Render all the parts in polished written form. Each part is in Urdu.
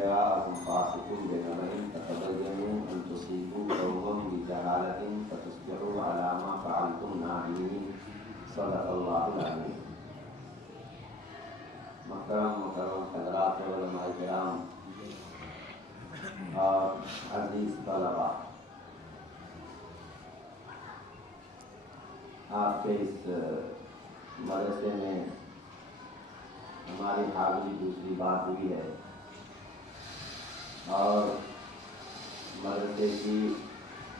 جاءكم فاسق بنبأ فتبينوا أن تصيبوا قوما بجهالة فتصبحوا على ما فعلتم نادمين صدق الله العظيم. محترم حضرات علماء کرام اور عزیز طلباء، آپ کے اس مدرسے میں ہماری حاضری دوسری بات ہوئی ہے اور مدرسے کی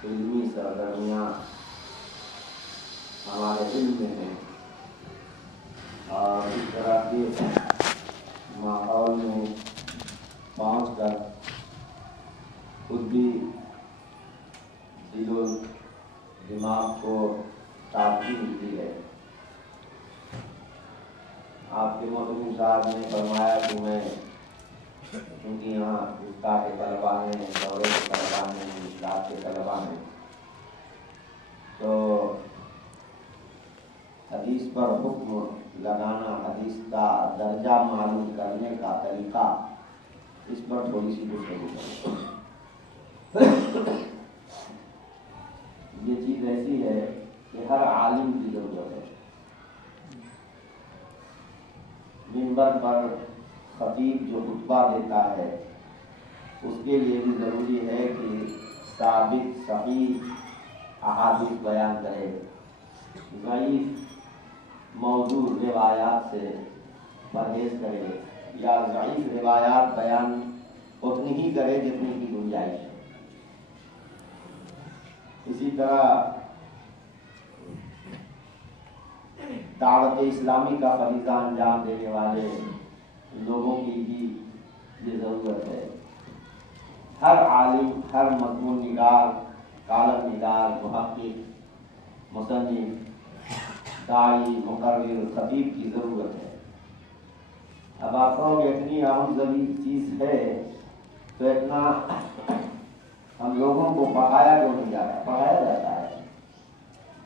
علمی سرگرمیاں ہمارے علم میں ہیں اور اس طرح کے ماحول میں پہنچ کر خود بھی دل و دماغ کو تازگی ملتی ہے۔ آپ کے محترم صاحب نے فرمایا کہ میں کیونکہ یہاں افتا کے طلباء ہیں، دورے کے طلباء ہیں، مشکلات کے طلباء ہیں، تو حدیث پر حکم لگانا، حدیث کا درجہ معلوم کرنے کا طریقہ، اس پر تھوڑی سی گفتگو کریں۔ یہ چیز ایسی ہے کہ ہر عالم کی ضرورت ہے۔ منبر پر خطیب جو خطبہ دیتا ہے اس کے لیے بھی ضروری ہے کہ ثابت صحیح احادیث بیان کرے، ضعیف موضوع روایات سے پرہیز کرے یا ضعیف روایات بیان اتنی ہی کرے جتنی کی گنجائش ہے۔ اسی طرح دعوت اسلامی کا فریضہ انجام دینے والے لوگوں کی بھی یہ ضرورت ہے۔ ہر عالم، ہر مضمون نگار، کالم نگار، محقق، مصنف، داعی، مقرر، خطیب کی ضرورت ہے۔ اب آپ کہو کہ اتنی اہم ضروری چیز ہے تو اتنا ہم لوگوں کو پڑھایا کیوں نہیں جاتا؟ پڑھایا جاتا ہے،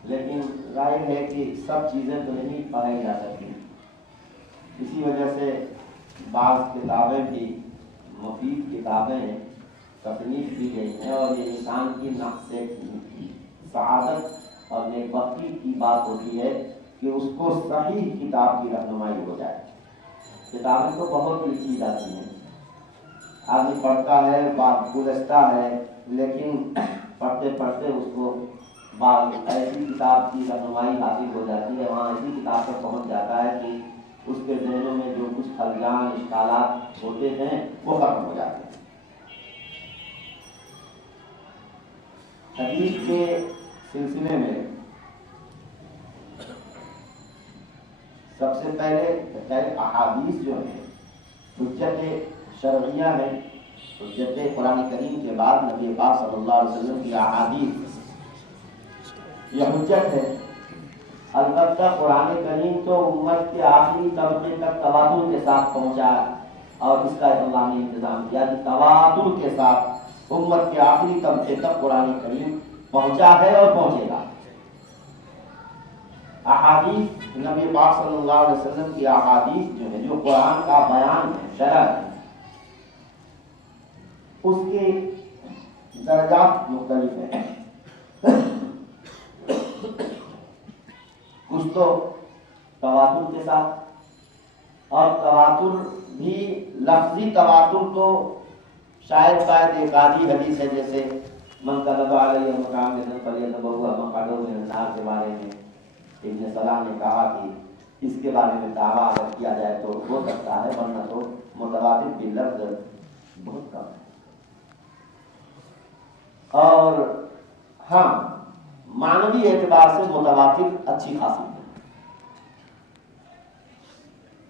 لیکن ظاہر ہے کہ سب چیزیں تو نہیں پڑھائی جا سکتی۔ اسی وجہ سے بعض کتابیں بھی مفید کتابیں تصنیف کی گئی ہیں، اور یہ انسان کی نفس سعادت اور نیکبختی کی بات ہوتی ہے کہ اس کو صحیح کتاب کی رہنمائی ہو جائے۔ کتابیں تو بہت لکھی جاتی ہیں، آدمی پڑھتا ہے، بات گزشتہ ہے، لیکن پڑھتے پڑھتے اس کو بعض ایسی کتاب کی رہنمائی حاصل ہو جاتی ہے، وہاں ایسی کتاب پر پہنچ جاتا ہے کہ اس کے ذہنوں میں جو کچھ خلجان اشکالات ہوتے ہیں وہ ختم ہو جاتے ہیں۔ حدیث کے سلسلے میں سب سے پہلے احادیث جو ہیں حجت شرعیہ ہیں۔ حجت قرآن کریم کے بعد نبی پاک صلی اللہ علیہ وسلم کی احادیث یہ حجت ہے۔ البتہ قرآن کریم تو امت کے آخری طبقے تک تواتر کے ساتھ پہنچا اور اس کا اللہ نے انتظام کیا کہ تواتر کے ساتھ امت کے آخری طبقے تک قرآن کریم پہنچا ہے اور پہنچے گا۔ احادیث نبی پاک صلی اللہ علیہ وسلم کی احادیث جو ہے، جو قرآن کا بیان ہے، شرح ہے، اس کے درجات مختلف ہیں۔ کچھ تو تواتر کے ساتھ، اور تواتر بھی لفظی تواتر تو شاید ایک آدھی حدیث ہے، جیسے من کذب علی متعمدا فلیتبوأ مقعدہ من النار کے بارے میں ابن صلاح نے کہا کہ اس کے بارے میں دعویٰ اگر کیا جائے تو ہو سکتا ہے، ورنہ تو متواتر کی لفظ بہت کم ہے۔ اور ہاں، معنوی اعتبار سے متواتر اچھی خاصی ہے۔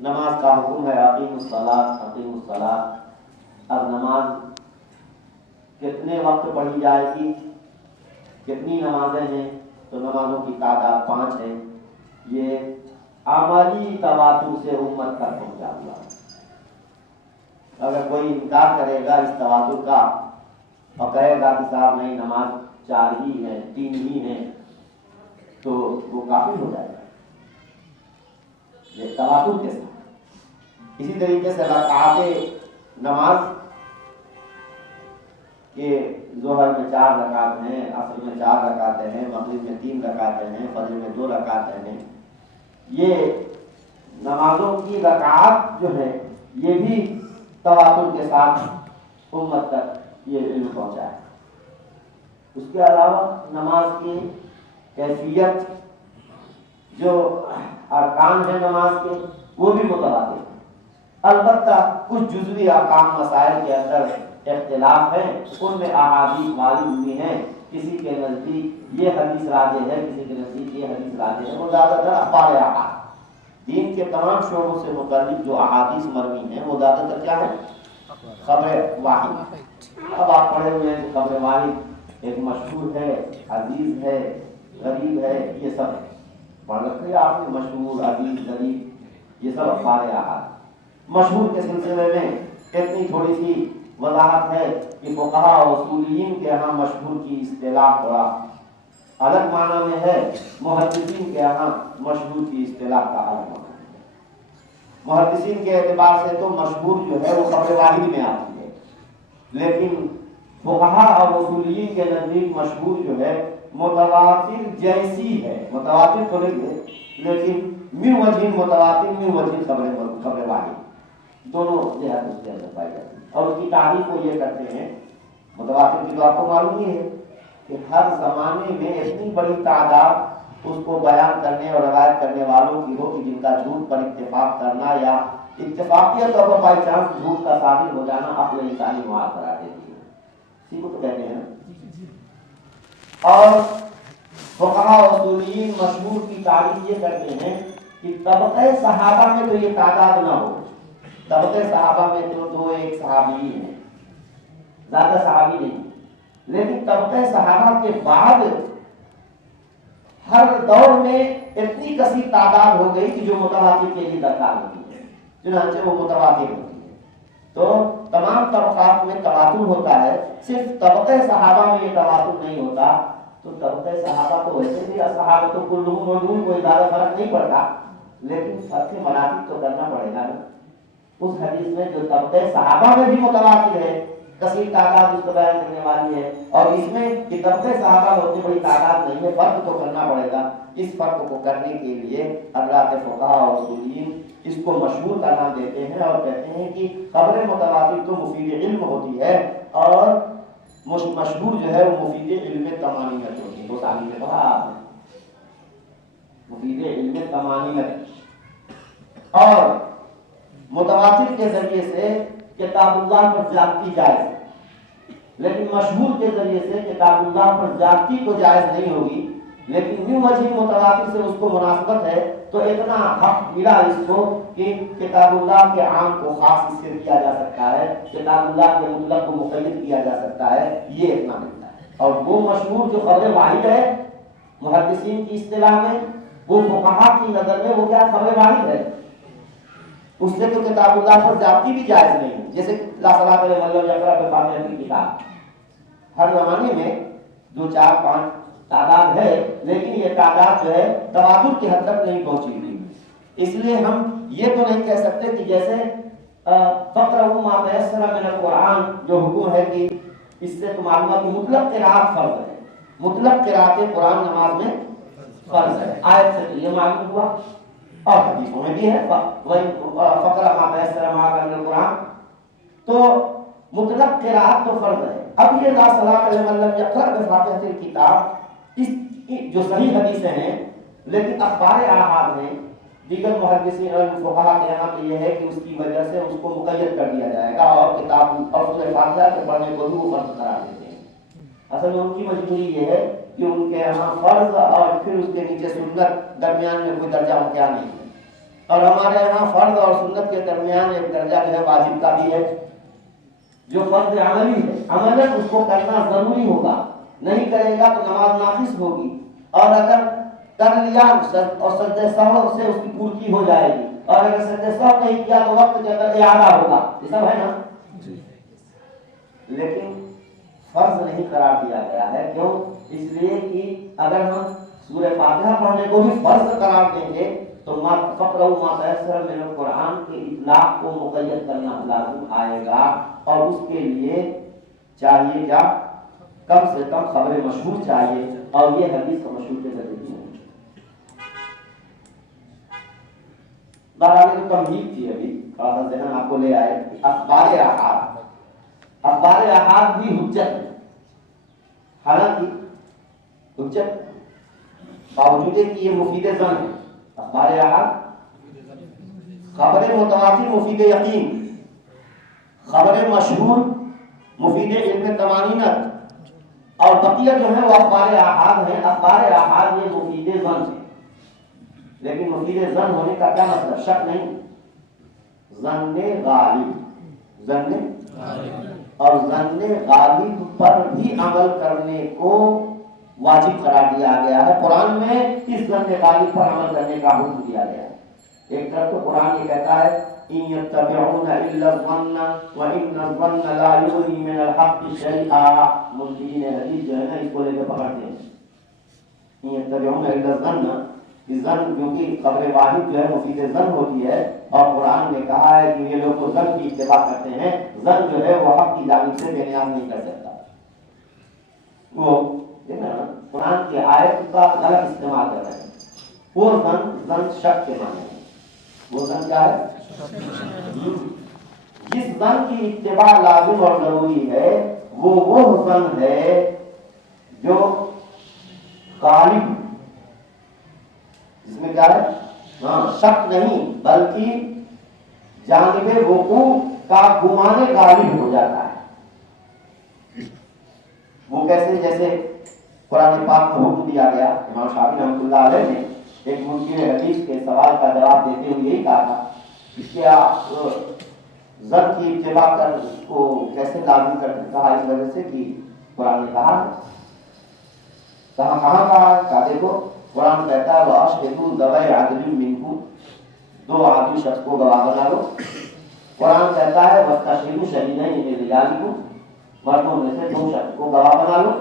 نماز کا حکم ہے اقیموا الصلاۃ اقیموا الصلاۃ۔ اب نماز کتنے وقت پڑھی جائے گی، کتنی نمازیں ہیں، تو نمازوں کی تعداد 5 ہے۔ یہ عملی تواتر سے امت تک پہنچا ہوا ہے۔ اگر کوئی انکار کرے گا اس تواتر کا اور کہے گا کہ صاحب نہیں، نماز 4 ہی ہیں، 3 ہی ہیں، تو وہ کافر ہو جائے گا۔ یہ تواتر کے ساتھ اسی طریقے سے رکعات نماز کہ ظہر میں 4 رکعت ہیں، عصر میں 4 رکعتیں ہیں، مغرب میں 3 رکعتیں ہیں، فجر میں 2 رکعتیں ہیں، یہ نمازوں کی رکعات جو ہے یہ بھی تواتر کے ساتھ امت تک یہ علم پہنچا ہے۔ اس کے علاوہ نماز کی کیفیت، جو ارکان ہیں نماز کے وہ بھی متواتر ہیں، البتہ کچھ جزوی احکام مسائل کے اندر اختلاف ہے، ان میں احادیث معلوم ہوئی ہیں، کسی کے نزدیک یہ حدیث راجح ہے، کسی کے نزدیک یہ حدیث راجح ہے۔ وہ زیادہ تر اخبار احاد، دین کے تمام شعبوں سے متعلق جو احادیث مروی ہیں وہ زیادہ تر کیا ہے؟ خبر واحد۔ اب آپ پڑھے ہوئے ہیں خبر واحد ایک مشہور ہے، عزیز ہے، غریب ہے، یہ سب پڑھ رکھے آپ نے، مشہور، عزیز، غریب، یہ سب اخبار احاد۔ مشہور کے سلسلے میں اتنی تھوڑی سی وضاحت ہے کہ فقہاء و اصولیین کے یہاں مشہور کی اصطلاح تھوڑا الگ معنی میں ہے، محدثین کے یہاں مشہور کی اصطلاح کا الگ معنی ہے۔ محدثین کے اعتبار سے تو مشہور جو ہے وہ خبر واحد میں آتی ہے، لیکن فقہاء اور اصولیین کے نزدیک مشہور جو ہے متواتر جیسی ہے، متواتر تو نہیں ہے لیکن من وجہ متواتر، من وجہ خبر واحد، دونوں جہت اس کے اندر پائی جاتی ہے۔ اور اس کی تعریف وہ یہ کرتے ہیں، متواتر کی تو آپ کو معلوم ہی ہے کہ ہر زمانے میں اتنی بڑی تعداد اس کو بیان کرنے اور روایت کرنے والوں کی ہو کہ جن کا جھوٹ پر اتفاق کرنا یا اتفاقی طور پر بائی چانس جھوٹ کا ثابت ہو جانا عقل انسانی معاف کرا دیتی ہے، اسی کو تو کہتے ہیں۔ اور فقہاء و اصولیین مشہور کی تعریف یہ کرتے ہیں کہ طبقہ صحابہ میں تو یہ تعداد نہ ہو، طبقہ صحابہ میں تو 2-1 صحابی ہیں، زیادہ صحابی نہیں، لیکن طبقہ صحابہ کے بعد ہر دور میں اتنی کثیر تعداد ہو گئی کہ جو متواتر کے لیے درکار ہوتی ہے، چنانچہ وہ متواتر ہوتی ہے۔ تو تمام طبقات میں تواتر ہوتا ہے، صرف طبقہ صحابہ میں یہ تواتر نہیں ہوتا۔ تو طبقہ صحابہ تو ویسے بھی صحابہ تو کلہم موجود، کوئی زیادہ فرق نہیں پڑتا، لیکن فرق مراتب تو کرنا پڑے گا نا۔ اس حدیث میں جو طبقہ صحابہ میں بھی متواتر ہے، کثیر تعداد اس کو بیان کرنے والی ہے، اور اس میں کہ طبقہ صحابہ میں اتنی بڑی تعداد نہیں ہے، فرق تو کرنا پڑے گا۔ اس فرق کو کرنے کے لیے حضرات فقہاء اور اصولیین اس کو مشہور کا نام دیتے ہیں اور کہتے ہیں کہ خبر متواتر تو مفید علم ہوتی ہے، اور مشہور جو ہے وہ مفید علم تمانیت ہوتی ہے۔ وہ تعلیم میں پڑھا آپ نے، مفید علم تمانیت۔ اور متواتر کے ذریعے سے کتاب اللہ پر زیادتی جائز ہے، لیکن مشہور کے ذریعے سے کتاب اللہ پر زیادتی تو جائز نہیں ہوگی، لیکن یوں وجہ متواتر سے اس کو مناسبت ہے تو اتنا حق ملا اس کو کہ کتاب اللہ کے عام کو خاص اس سے کیا جا سکتا ہے، کتاب اللہ کے مطلق کو مقید کیا جا سکتا ہے، یہ اتنا ملتا ہے۔ اور وہ مشہور جو خبر واحد ہے محدثین کی اصطلاح میں، وہ فقہاء کی نظر میں وہ کیا خبر واحد ہے، اس سے تو کتاب اللہ پر زیادتی بھی جائز نہیں ہے۔ جیسے لا صلاۃ علی من لم یقرأ بفاتحۃ الکتاب، ہر زمانے میں 2-4-5 تعداد ہے، لیکن یہ تعداد جو ہے تواتر کی حد تک نہیں پہنچی ہوئی، اس لیے ہم یہ تو نہیں کہہ سکتے کہ جیسے فقرؤوا ما تیسر من القرآن جو حکم ہے کہ اس سے تو معلوم ہے کہ مطلق قرأت فرض ہے، مطلق قرأت قرآن نماز میں فرض ہے، آیت سے یہ معلوم ہوا، اور حدیثوں میں بھی ہے فقرأ ما تیسر من القرآن، تو مطلق قرأت تو فرض ہے۔ اب یہ لا صلاۃ علی من لم یقرأ بفاتحۃ الکتاب، اس جو صحیح حدیثیں ہیں لیکن اخبار احاد ہیں، دیگر محدثین اور فقہاء کے یہاں تو یہ ہے کہ اس کی وجہ سے اس کو مقید کر دیا جائے گا، اور کتاب اور سورہ فاتحہ کے پڑھنے کو بھی وہ فرض قرار دیتے ہیں۔ اصل میں ان کی مجبوری یہ ہے کہ ان کے یہاں فرض اور پھر اس کے نیچے سنت، درمیان میں کوئی درجہ ممکن نہیں ہے، اور ہمارے یہاں فرض اور سنت کے درمیان ایک درجہ جو ہے واجب کا بھی ہے، جو فرض عملی ہے، عملاً اس کو کرنا ضروری ہوگا، نہیں کرے گا تو نماز ناقص ہوگی، اور اگر کر لیا اور سجدہ سہو سے اس کی پورتی ہو جائے گی، اور اگر سجدہ سہو نہیں کیا تو وقت کے اندر اعادہ ہوگا، یہ سب ہے نا جی۔ لیکن فرض نہیں قرار دیا گیا ہے، کیوں؟ اس لیے کہ اگر ہم سورہ فاتحہ پڑھنے کو بھی فرض قرار دیں گے تو فقرؤوا ما تیسر من القرآن کے اطلاق کو مقید کرنا لازم آئے گا، اور اس کے لیے چاہیے کیا؟ کم سے کم خبر مشہور چاہیے، اور یہ حدیث کا مشہور کے درجے کی نہیں۔ بہرحال یہ تمہید تھی، ابھی تھوڑا سا ذہن آپ کو لے آئے۔ اخبار احاد، اخبار احاد بھی حجت ہے، حالانکہ حجت باوجود کہ یہ مفید ظن ہے۔ اخبار احاد خبر متواتر مفید یقین، خبر مشہور مفید علم طمانینت، اور بقیہ جو ہے وہ اخبار احاد ہیں۔ اخبار احاد یہ مفید ظن ہے، لیکن مفید ظن ہونے کا کیا مطلب؟ شک نہیں، ظن غالب، ظن اور ظن غالب پر بھی عمل کرنے کو واجب قرار دیا گیا ہے۔ قرآن میں اس ظن غالب پر عمل کرنے کا حکم دیا گیا ہے۔ ایک طرف تو قرآن یہ کہتا ہے إِن يَتَّبِعُونَ إِلَّا الظَّنَّ وَإِنَّ الظَّنَّ لَا يُغْنِي مِنَ الْحَقِّ شَيْئًا۔ منکرین حدیث جو ہے نا اس کو لے کے پکڑتے ہیں، إِن يَتَّبِعُونَ إِلَّا الظَّنَّ، ظن کیونکہ خبر واحد جو ہے مفید ظن ہوتی ہے، اور قرآن نے کہا ہے کہ یہ لوگ تو ظن کی اتباع کرتے ہیں، ظن جو ہے وہ حق کی جانب سے بے نیاز نہیں کر سکتا۔ وہ قرآن کی آیت کا غلط استعمال کر رہے ہیں۔ وہ ظن شک کے معنی ہے، وہ ظن کیا ہے؟ جس ظن کی اتباع لازم اور ضروری ہے وہ ظن ہے جو غالب، جس میں کیا ہے؟ شک نہیں بلکہ جانب وقوع کا گمان غالب ہو جاتا ہے۔ وہ کیسے؟ جیسے قرآن پاک میں حکم دیا گیا، امام شافعی رحمۃ اللہ علیہ نے ایک منکر حدیث کے سوال کا جواب دیتے ہوئے یہی کہا تھا کہ کیا ظن کی اتباع کر اس کو کیسے لازم کر کہا؟ اس وجہ سے کہ قرآن نے کہا کہاں کہا دیکھو قرآن کہتا ہے وَأَشْهِدُوا ذَوَيْ عَدْلٍ مِّنكُمْ، دو عادل شخص کو گواہ بنا لو۔ قرآن کہتا ہے وَاسْتَشْهِدُوا شَهِيدَيْنِ مِن رِجَالِكُمْ، مردوں میں سے دو شخص کو گواہ بنا لو۔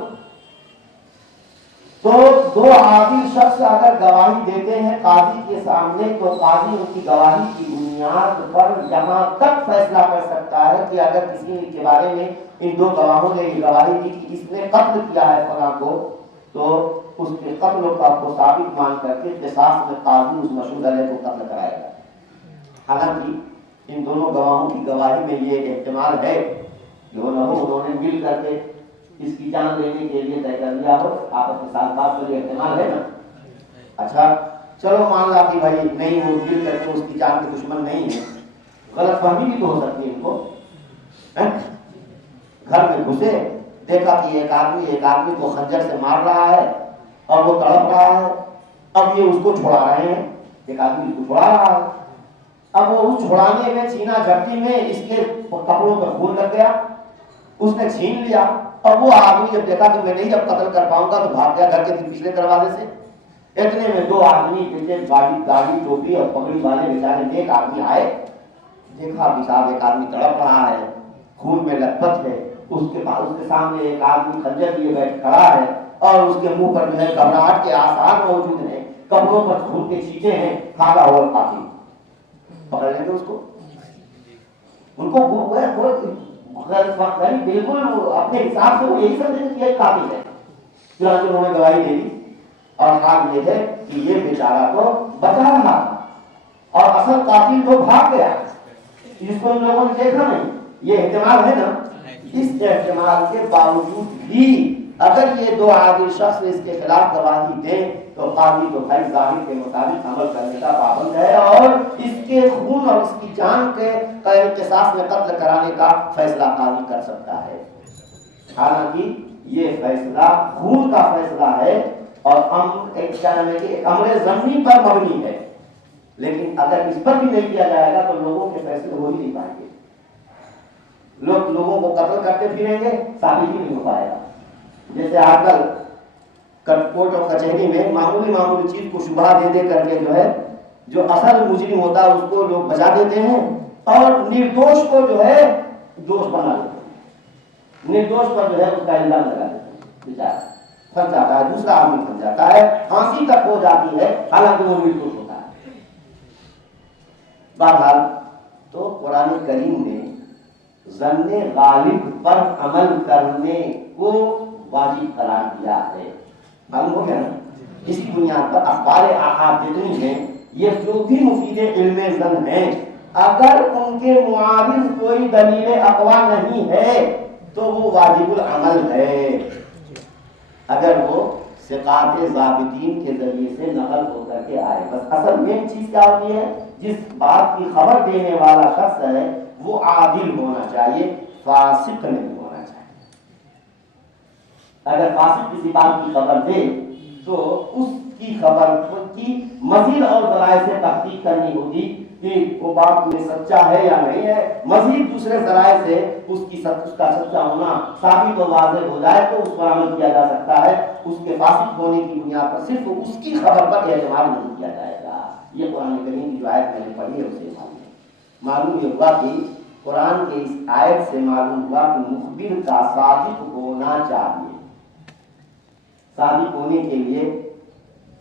تو دو عادل شخص اگر گواہی دیتے ہیں قاضی کے سامنے تو قاضی ان کی گواہی کی بنیاد پر یہاں تک فیصلہ کر سکتا ہے کہ اگر کسی کے بارے میں ان دو گواہوں نے یہ گواہی دی کہ اس نے قتل کیا ہے فلاں کو، تو اس کے قتل کو ثابت مان کر کے قصاص میں قاضی اس مشہود علیہ کو قتل کرائے گا۔ حالانکہ ان دونوں گواہوں کی گواہی میں یہ احتمال ہے کہ انہوں نے مل کر کے اس کی جان لینے کے لیے طے کر لیا ہو، آپس کے ساتھ بات، تو یہ احتمال ہے نا۔ اچھا چلو مان لا کہ بھائی نہیں، وہ مل کر کے اس کی جان کے دشمن نہیں ہے، غلط فہمی بھی تو ہو سکتی ہے ان کو۔ گھر میں گھسے، دیکھا کہ ایک آدمی کو خنجر سے مار رہا ہے اور وہ تڑپ رہا ہے، اب یہ اس کو چھڑا رہے ہیں، ایک آدمی اس کو چھڑا رہا ہے، اب وہ اس چھڑانے میں چھینا جھپٹی میں اس کے کپڑوں پر خون لگ گیا، اس نے چھین لیا، اب وہ آدمی جب دیکھا کہ میں نہیں اب قتل کر پاؤں گا تو بھاگ گیا گھر کے پچھلے دروازے سے۔ اتنے میں دو آدمی جیسے گاڑی ٹوپی اور پگڑی والے بیچارے نیک آدمی آئے، دیکھا کہ صاحب ایک آدمی تڑپ رہا ہے، خون میں لت پت ہے، اس کے سامنے ایک آدمی خنجر لیے بیٹھ کھڑا ہے اور اس کے منہ پر جو ہے گھبراہٹ کے آثار موجود ہیں، کپڑوں پر خون کے چھینٹے ہیں، کھاگا ہوا کافی، پکڑ لیں گے اس کو؟ ان کو بالکل اپنے حساب سے وہ یہی سمجھیں کہ یہ قاتل ہے، چنانچہ انہوں نے گواہی دے دی، اور حال یہ ہے کہ یہ بیچارہ تو بچا رہا تھا اور اصل قاتل تو بھاگ گیا، جس کو ان لوگوں نے دیکھا نہیں۔ یہ احتمال ہے نا۔ اس احتمال کے باوجود بھی اگر یہ دو عادل شخص اس کے خلاف گواہی دیں تو قاضی تو بھائی ظاہر کے مطابق عمل کرنے کا پابند ہے اور اس کے خون اور اس کی جان کے قصاص میں قتل کرانے کا فیصلہ قاضی کر سکتا ہے۔ حالانکہ یہ فیصلہ خون کا فیصلہ ہے اور امر ضمنی پر مبنی ہے، لیکن اگر اس پر بھی نہیں کیا جائے گا تو لوگوں کے فیصلے ہو ہی نہیں پائیں گے، لوگوں کو قتل کرتے پھریں گے، ثابت ہی نہیں ہو پائے گا۔ جیسے آج کل کورٹ اور کچہری میں معمولی چیز کو شبہ دے کر کے جو ہے جو اصل مجرم ہوتا ہے اس کو لوگ بچا دیتے ہیں اور نردوش کو جو ہے دوش بنا دیتے ہیں، نردوش پر جو ہے اس کا الزام لگا دیتے ہیں، بیچارہ پھنس جاتا ہے، دوسرا آدمی پھنس جاتا ہے، پھانسی تک ہو جاتی ہے حالانکہ وہ نردوش ہوتا ہے۔ بہرحال تو قرآن کریم نے ظن غالب پر عمل کرنے کو واجب قرار دیا ہے. معلوم ہو گیا نا؟ اسی بنیاد پر اخبار آحاد جتنی ہیں یہ جو بھی مفید علم ظن ہیں، اگر ان کے معارض کوئی دلیل اقوا نہیں ہے تو وہ واجب العمل ہے، اگر وہ ثقات ضابطین کے ذریعے سے نقل ہو کر کے آئے. بس اصل مین چیز کیا ہوتی ہے؟ جس بات کی خبر دینے والا شخص ہے وہ عادل ہونا چاہیے، فاسق نہیں ہونا چاہیے. اگر فاسق کسی بات کی خبر دے تو اس کی خبر کی مزید اور ذرائع سے تحقیق کرنی ہوگی کہ وہ بات میں سچا ہے یا نہیں ہے. مزید دوسرے ذرائع سے اس کا سچا ہونا ثابت و واضح ہو جائے تو اس پر عمل کیا جا سکتا ہے. اس کے فاسق ہونے کی بنیاد پر صرف اس کی خبر پر اعتماد نہیں کیا جائے گا. یہ قرآن کریم کی جو آیت میں نے پڑھی ہے اسے معلوم یہ ہوا کہ قرآن کے اس آیت سے معلوم ہوا کہ مخبر کا صادق ہونا چاہیے. صادق ہونے کے لیے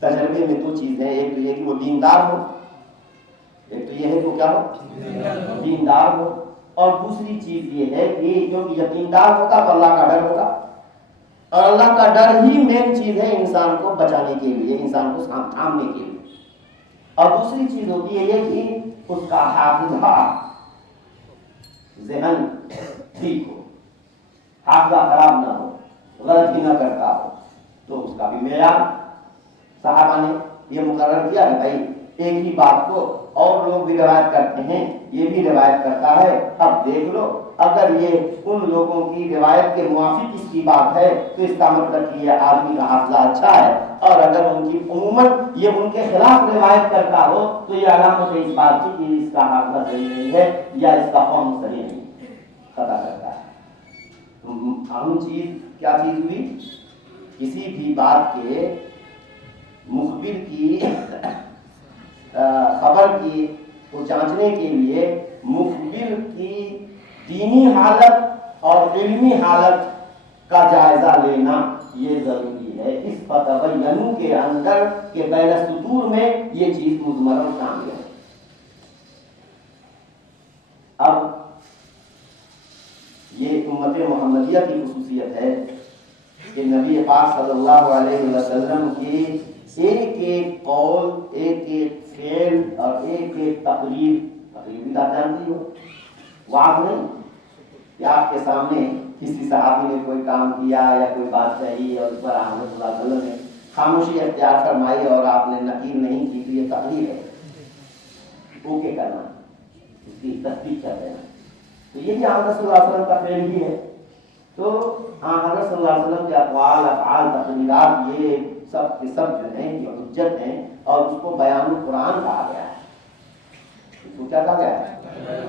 تجربے میں دو چیزیں، ایک تو یہ کہ وہ دیندار ہو، ایک تو یہ ہے کہ وہ کیا ہو؟ دیندار ہو. اور دوسری چیز یہ ہے کہ کیونکہ یقیندار ہوگا تو اللہ کا ڈر ہوگا، اور اللہ کا ڈر ہی مین چیز ہے انسان کو بچانے کے لیے، انسان کو تھامنے کے لیے. اور دوسری چیز ہوتی ہے یہ کہ اس کا حافظہ ذہن ٹھیک ہو، حافظہ خراب نہ ہو، غلط ہی نہ کرتا ہو. تو اس کا بھی معیار صحابہ نے یہ مقرر کیا ہے بھائی ایک ہی بات کو اور لوگ بھی روایت کرتے ہیں، یہ بھی روایت کرتا ہے، اب دیکھ لو اگر یہ ان لوگوں کی روایت کے موافق اس کی بات ہے تو اس کا مطلب کہ یہ آدمی کا حافظہ اچھا ہے، اور اگر ان کی عموماً یہ ان کے خلاف روایت کرتا ہو تو یہ علامت ہے اس بات کی کہ اس کا حافظہ صحیح نہیں ہے یا اس کا قوم صحیح نہیں خطا کرتا ہے. اہم چیز کیا چیز ہوئی؟ کسی بھی بات کے مخبر کی خبر کی کو جانچنے کے لیے مخبر کی دینی حالت اور علمی حالت کا جائزہ لینا یہ ضروری ہے. اس فتبینوا کے اندر کے بین السطور میں یہ چیز مضمر شامل ہے. اب یہ امت محمدیہ کی خصوصیت ہے کہ نبی پاک صلی اللہ علیہ وسلم کی ایک ایک قول، ایک ایک فعل اور ایک ایک تقریر بھی آپ جانتی ہو، واضح نہیں کہ آپ کے سامنے کسی صحابی نے کوئی کام کیا یا کوئی بات کہی اور اس پر احمد صلی اللہ علیہ وسلم نے خاموشی اختیار فرمائی اور آپ نے نقیر نہیں کی تو یہ تقریر ہے، اوکے کرنا، اس کی تصدیق کر دینا. تو یہ بھی حضرت صلی اللہ علیہ وسلم کا فعل بھی ہے. تو حضرت صلی اللہ علیہ وسلم کے اقوال، افعال، تقریرات یہ سب کے سب جو ہیں یہ حجت ہیں اور اس کو بیان القرآن کہا گیا ہے. اس کو کیا کہا گیا ہے؟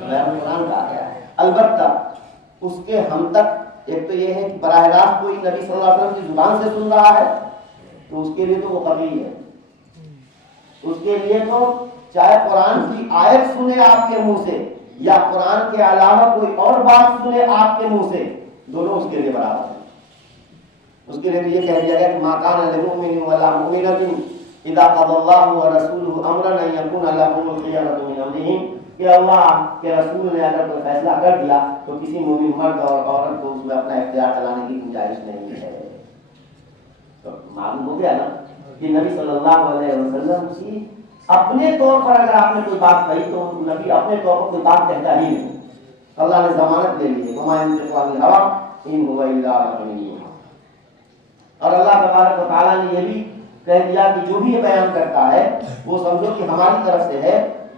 بیان القرآن کہا گیا ہے. البتہ اس کے ہم تک ایک تو یہ ہے کہ براہ راست کوئی نبی صلی اللہ علیہ وسلم کی زبان سے سن رہا ہے تو اس کے لیے تو وہ قبیل ہے. اس کے لیے تو چاہے قرآن کی آیت سنے آپ کے منہ سے یا قرآن کے علاوہ کوئی اور بات سنے آپ کے منہ سے، دونوں اس کے لیے برابر ہیں. اس کے لیے یہ کہہ دیا گیا کہ ما کان للمؤمن ولا مؤمنۃ اذا قضى الله ورسوله امرا ان يكون لهم الخيرة من امرهم، کہ اللہ کے رسول نے اگر کوئی فیصلہ کر دیا تو کسی مومن مرد اور عورت کو اس میں اپنا اختیار چلانے کی گنجائش نہیں ہے. تو معلوم ہو گیا نا کہ نبی صلی اللہ علیہ وسلم کی اپنے طور پر اگر آپ نے کوئی بات کہی تو نبی اپنے طور پر کوئی بات کہتا ہی نہیں. اللہ نے ضمانت دے لی ہے وما ينطق عن الهوى ان هو الا وحی یوحی. اور اللہ تبارک و تعالیٰ نے یہ بھی کہہ دیا کہ جو بھی یہ بیان کرتا ہے وہ سمجھو کہ ہماری طرف سے ہے.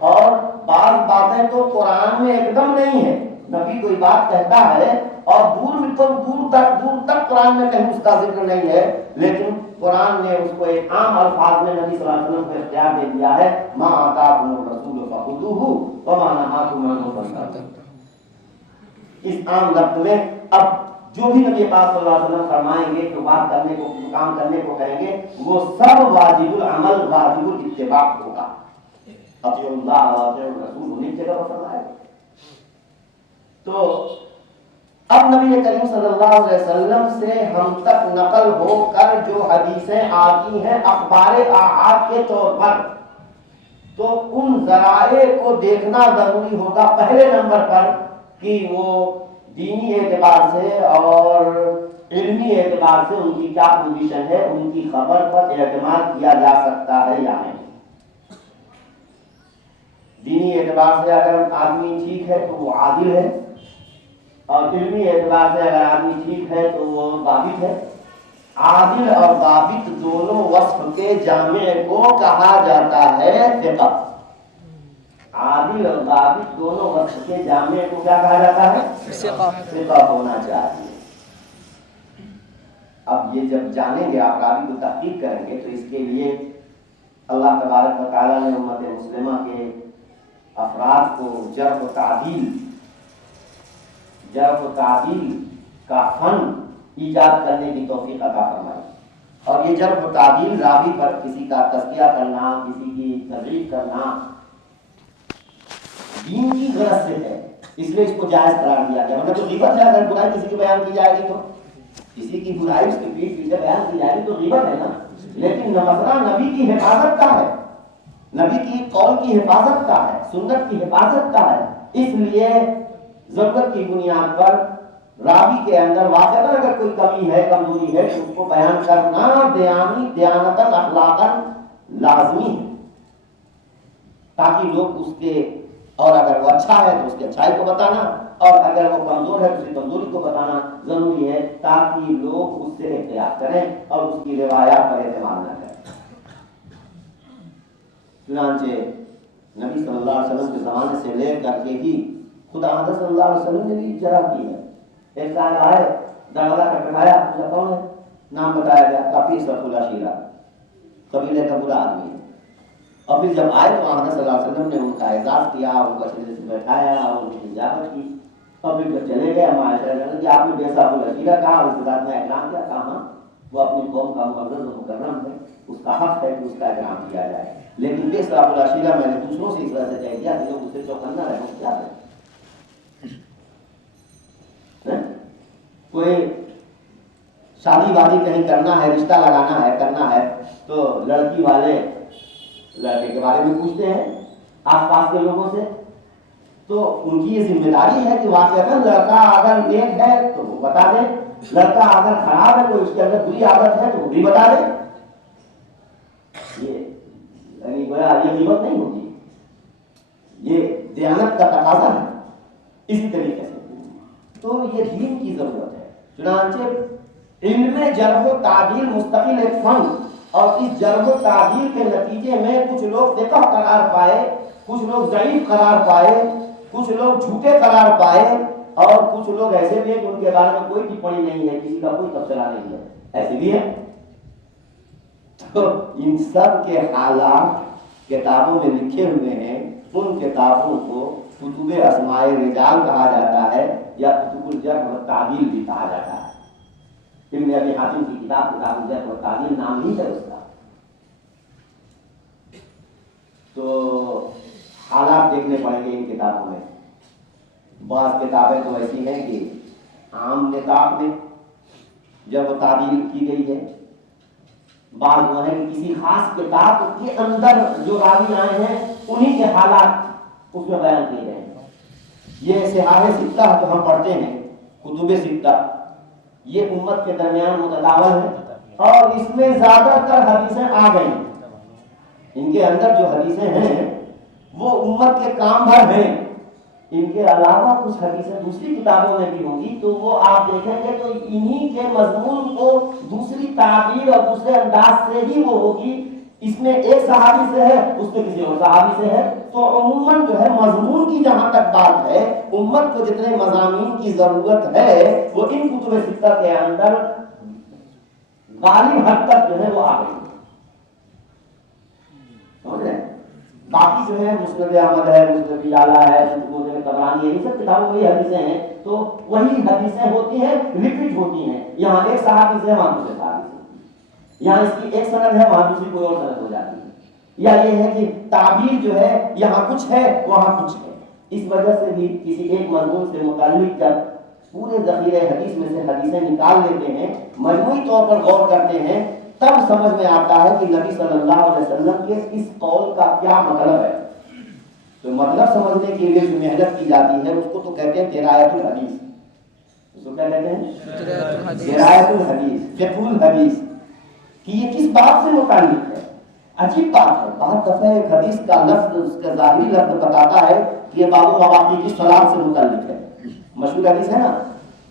اور بعض باتیں تو قرآن میں ایک دم نہیں ہے. نبی کوئی بات کہتا ہے اور دور تک قرآن میں کہیں اس کا ذکر نہیں ہے، لیکن قرآن نے اس کو ایک عام الفاظ میں نبی صلی اللہ علیہ وسلم کو اختیار دے دیا ہے، ما آتاکم الرسول فخذوہ وما نہاکم عنہ فانتہوا. اس عام لفظ میں اب جو بھی نبی پاک صلی اللہ علیہ وسلم فرمائیں گے تو بات کرنے کو، کام کرنے کو کہیں گے، وہ سب واجب العمل واجب الاتباع ہوگا. اطیعوا اللہ واطیعوا الرسول انہیں جگہ پر فرمایا. تو اب نبی کریم صلی اللہ علیہ وسلم سے ہم تک نقل ہو کر جو حدیثیں آتی ہیں اخبار آحاد کے طور پر، تو ان ذرائع کو دیکھنا ضروری ہوگا پہلے نمبر پر کہ وہ دینی اعتبار سے اور علمی اعتبار سے ان کی کیا پوزیشن ہے، ان کی خبر پر اعتماد کیا جا سکتا ہے یا نہیں۔ دینی اعتبار سے اگر آدمی ٹھیک ہے تو وہ عادل ہے، اور علمی اعتبار سے اگر آدمی ٹھیک ہے تو وہ ضابط ہے۔ عادل اور ضابط دونوں وصف کے جامع کو کہا جاتا ہے ثقہ۔ عادل اور ضابط دونوں وصف کے جامع کو کیا کہا جاتا ہے؟ ثقہ ہونا چاہیے۔ اب یہ جب جانیں گے، آپ راوی کو تحقیق کریں گے، تو اس کے لیے اللہ تبارک و تعالیٰ نے امت مسلمہ کے افراد کو جرح و تعدیل کا فن ایجاد کرنے کی توفیق عطا فرمائی۔ اور یہ جرح و تعدیل راوی پر کسی کا تزکیہ کرنا، کسی کی تضعیف کرنا دین کی غرض سے ہے، اس لیے اس کو جائز قرار دیا گیا۔ مطلب جو غیبت ہے، اگر برائی کسی کی بیان کی جائے گی تو کسی کی برائی اس کی پیٹھ پیچھے بیان کی جائے گی تو غیبت ہے نا۔ لیکن مسئلہ نبی کی حفاظت کا ہے، نبی کی قول کی حفاظت کا ہے، سنت کی حفاظت کا ہے۔ اس لیے ضرورت کی بنیاد پر راوی کے اندر واقعہ اگر کوئی کمی ہے، کمزوری ہے، تو اس کو بیان کرنا دیانتاً اخلاقاً لازمی ہے، تاکہ لوگ اس کے، اور اگر وہ اچھا ہے تو اس کی اچھائی کو بتانا، اور اگر وہ کمزور ہے تو اس کی کمزوری کو بتانا ضروری ہے، تاکہ لوگ اس سے احتیاط کریں اور اس کی روایات پر اعتماد نہ کریں۔ چنانچہ نبی صلی اللہ علیہ وسلم کے زمانے سے لے کر کے ہی خدا حضرت صلی اللہ علیہ وسلم نے بھی جرح کی ہے۔ ایک صاحب آئے، دروازہ کھٹکھٹایا، پوچھا کون ہے؟ نام بتایا گیا، کافی صرف شیرہ، قبیلے کا برا آدمی ہے۔ اور پھر جب آئے تو حضرت صلی اللہ علیہ وسلم نے ان کا اعزاز کیا، ان کو اچھے سے بیٹھایا اور ان کی اجازت کی۔ اور پھر جب چلے گئے، عائشہ نے کہ آپ نے بے صاحب الشیرہ کہا، اس کے ساتھ میں اکرام کیا؟ کہا ہاں، وہ اپنی قوم کا معزز و مکرم ہے، اس کا حق ہے کہ اس کا اکرام کیا جائے، لیکن بے صاحب الشیرہ میں نے دوسروں سے اس طرح سے کہہ دیا کہ لوگ اس سے چوکنا رہے، کیا ہے؟ کوئی شادی وادی کہیں کرنا ہے، رشتہ لگانا ہے، کرنا ہے، تو لڑکی والے لڑکے کے بارے میں پوچھتے ہیں آس پاس کے لوگوں سے، تو ان کی یہ ذمہ داری ہے کہ واقعہ لڑکا اگر نیک ہے تو وہ بتا دیں، لڑکا اگر خراب ہے، کوئی اس کے اندر بری عادت ہے تو وہ بھی بتا دیں۔ یہ غیبت نہیں ہوتی، یہ دیانت کا تقاضا ہے۔ اسی طریقے سے تو یہ دین کی ضرورت ہے۔ چنانچہ علم جرح و تعدیل مستقل ایک فن، اور اس جرح و تعدیل کے نتیجے میں کچھ لوگ ثقہ قرار پائے، کچھ لوگ ضعیف قرار پائے، کچھ لوگ جھوٹے قرار پائے، اور کچھ لوگ ایسے بھی ہیں کہ ان کے بارے میں کوئی ٹپڑی نہیں ہے، کسی کا کوئی تبصرہ نہیں ہے، ایسے بھی ہیں۔ تو ان سب کے حالات کتابوں میں لکھے ہوئے ہیں، ان کتابوں کو کتب اسماء رجال کہا جاتا ہے، یا کتب الجرح و تعدیل بھی کہا جاتا ہے۔ ابن ابی حاتم کی کتاب کتاب الجرح و تعدیل نام ہی ہے اس کا۔ تو حالات دیکھنے پڑیں گے ان کتابوں میں۔ بعض کتابیں تو ایسی ہیں کہ عام نطاق میں جرح و تعدیل کی گئی ہے، بعض وہ ہے کہ کسی خاص کتاب کے اندر جو راوی آئے ہیں انہی کے حالات اس میں بیان کیے گئے ہیں۔ یہ صحاح ستہ جو ہم پڑھتے ہیں، کتب ستہ، یہ امت کے درمیان متداول ہے، اور اس میں زیادہ تر حدیثیں آ گئی ہیں۔ ان کے اندر جو حدیثیں ہیں وہ امت کے کام بھر ہیں۔ ان کے علاوہ کچھ حدیثیں دوسری کتابوں میں بھی ہوں گی، تو وہ آپ دیکھیں گے تو انہی کے مضمون کو دوسری تعبیر اور دوسرے انداز سے ہی وہ ہوگی۔ اس میں ایک صحابی سے ہے، اس میں کسی اور صحابی سے ہے، تو عموماً جو ہے مضمون کی جہاں تک بات ہے، امت کو جتنے مضامین کی ضرورت ہے وہ ان کتب ستہ کے اندر غالب حد تک جو ہے وہ آ گئی۔ سمجھ رہے ہیں؟ باقی جو ہے مسند احمد ہے، مسند اعلیٰ ہے، مسند طبرانی ہے، یہ سب کتابوں میں حدیثیں ہیں، تو وہی حدیثیں ہوتی ہیں، ریپیٹ ہوتی ہیں۔ یہاں ایک صحابی سے وہاں دوسرے صحابی سے، یہاں اس کی ایک سند ہے وہاں دوسری کوئی اور سند ہو جاتی ہے، یا یہ ہے کہ تعبیر جو ہے یہاں کچھ ہے وہاں کچھ ہے۔ اس وجہ سے بھی کسی ایک مضمون سے متعلق جب پورے ذخیرہ حدیث میں سے حدیثیں نکال لیتے ہیں، مجموعی طور پر غور کرتے ہیں، تب سمجھ میں آتا ہے کہ نبی صلی اللہ علیہ وسلم کے اس قول کا کیا مطلب ہے۔ تو مطلب سمجھنے کے لیے جو محنت کی جاتی ہے اس کو تو کہتے ہیں درایت الحدیث۔ اس کو کیا کہتے ہیں؟ درایت الحدیث، فقہ الحدیث، کہ یہ کس بات سے متعلق ہے. عجیب بات ہے، بہت دفعہ ایک حدیث کا لفظ، اس کا ظاہری لفظ بتاتا ہے کہ یہ باب مواقیت کی صلاۃ سے متعلق ہے. مشہور حدیث ہے نا،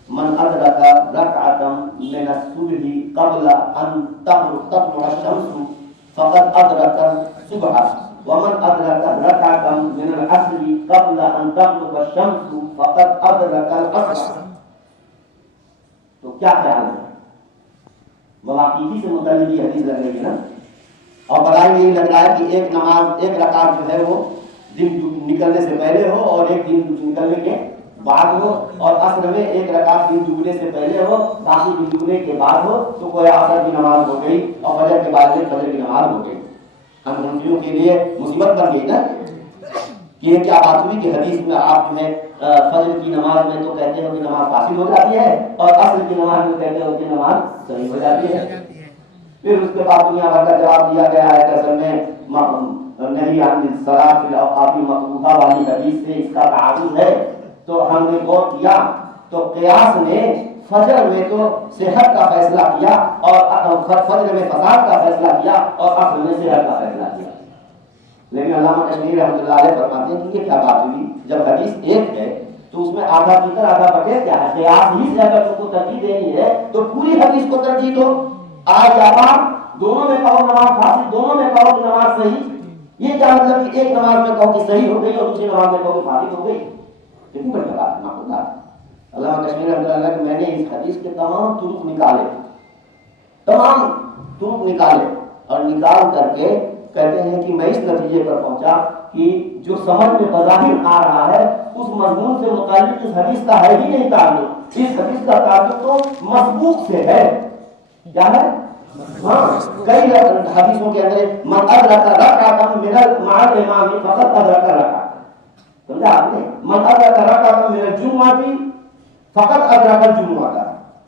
من ادرک رکعۃ من الصبح قبل ان تطلع الشمس فقد ادرک الصبح ومن ادرک رکعۃ من العصر قبل ان تغرب الشمس فقد ادرک العصر. تو کیا خیال ہے؟ مواقیتی سے متعلق یہ حدیث لگ رہی ہے نا، اور بظاہر یہی لگ رہا ہے کہ ایک نماز، ایک رکعت جو ہے وہ دن نکلنے سے پہلے ہو اور ایک دن نکلنے کے بعد ہو، اور عصر میں ایک رکعت دن ڈوبنے سے پہلے ہو، باقی دن ڈوبنے کے بعد ہو، تو کوئی عصر کی نماز ہو گئی اور فجر کے بعد فجر کی نماز ہو گئی. ہم مسلموں کے لیے مصیبت بن گئی نا کہ یہ کیا بات ہوئی کہ حدیث میں آپ جو ہے فجر کی نماز میں تو کہتے ہو کہ نماز فاسد ہو جاتی ہے، اور عصر کی نماز میں کہتے ہو کہ نماز صحیح ہو جاتی ہے. پھر اس کے بعد دنیا بھر کا جواب دیا گیا ہے کہ اصل میں نہیں عن الصلاۃ فی الاوقات المکروہہ والی حدیث سے اس کا تعارض ہے. تو ہم نے غور کیا تو قیاس نے فجر میں تو صحت کا فیصلہ کیا اور فجر میں فساد کا فیصلہ کیا اور عصر میں صحت کا فیصلہ کیا. لیکن علامہ کشمیری رحمۃ اللہ علیہ فرماتے ہیں کہ یہ کیا بات ہوئی، جب حدیث ایک ہے تو اس میں آدھا فکر آدھا بٹے کیا ہے، قیاس ہی سے اگر تم کو ترجیح دینی ہے تو پوری حدیث کو ترجیح دو. آج یا بات دونوں میں کہو نماز فاسد، دونوں میں کہو کہ نماز صحیح. یہ کیا مطلب کہ ایک نماز میں کہو کہ صحیح ہو گئی اور دوسری نماز میں کہو کہ فاسد ہو گئی؟ کتنی بڑی بات ہے. علامہ کشمیری رحمۃ اللہ علیہ میں نے اس حدیث کے تمام طرق نکالے، تمام طرق نکالے اور نکال کر کے کہتے ہیں کہ میں اس نتیجے پر پہنچا کہ جو سمجھ میں بظاہر آ رہا ہے اس مضمون سے متعلق اس حدیث کا ہے ہی نہیں تعلق. اس حدیث کا تعلق تو مسبوق سے ہے. کیا ہے؟ ہاں، کئی حدیثوں کے اندر من ادرک رکعۃ من مع الامام فقد ادرک رکعۃ، سمجھا آپ نے؟ من ادرک رکعۃ من الجمعہ فقد ادرک الجمعہ.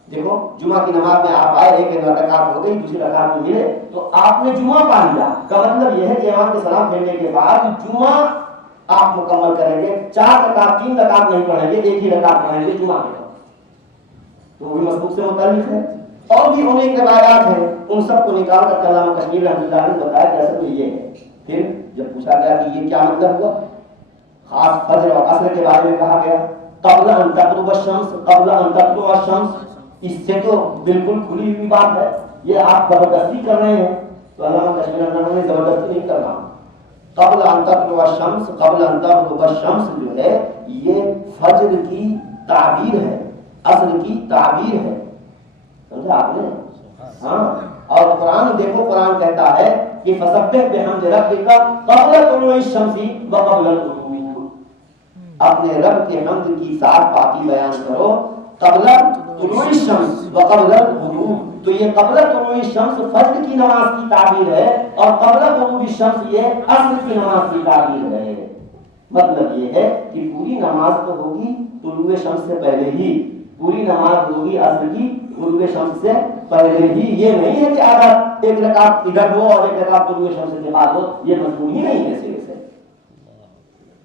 دیکھو جمعہ کی نماز میں آپ آئے، ایک رکعت ہو گئی، دوسری رکعت میں ملے تو آپ نے جمعہ پا لیا. کا مطلب یہ ہے کہ امام کے سلام پھیرنے کے بعد جمعہ آپ مکمل کریں گے. 4 رکعت 3 رکعت نہیں پڑھیں گے، ایک ہی رکعت پڑھیں گے جمعہ کے وقت. تو وہ بھی مسبوق سے متعلق ہے. اور بھی انہیں روایات ہیں، ان سب کو نکال کر علامہ کشمیری رحمۃ اللہ علیہ نے بتایا کہ اصل میں یہ ہے. پھر جب پوچھا گیا کہ یہ کیا مطلب ہوا، خاص فجر اور عصر کے بارے میں کہا گیا قبل ان تغرب الشمس، قبل ان تطلع الشمس. اس سے تو بالکل کھلی ہوئی بات ہے، یہ آپ زبردستی کر رہے ہیں. تو علامہ کشمیری رحمۃ اللہ نے زبردستی نہیں کرنا. قبل ان تطلع الشمس، قبل ان تغرب الشمس جو ہے یہ فجر کی تعبیر ہے، عصر کی تعبیر ہے. سمجھا آپ نے؟ ہاں. اور قرآن دیکھو، قرآن کہتا ہے کہ فسبح بحمد ربک قبل طلوع الشمس وقبل الغروب. اپنے رب کے حمد کی ساتھ پاکی بیان کرو قبل طلوع الشمس وقبل الغروب. تو یہ قبل طلوع الشمس فجر کی نماز کی تعبیر ہے اور قبل غروب الشمس یہ عصر کی نماز کی تعبیر ہے. مطلب یہ ہے کہ پوری نماز تو ہوگی طلوع شمس سے پہلے ہی، پوری نماز ہوگی عصر کی غروب شمس سے پہلے ہی. یہ نہیں ہے کہ آدھا ایک رکعت ادھر ہو اور ایک رکعت طلوع شمس کے بعد ہو، یہ مضمون ہی نہیں ہے سرے سے.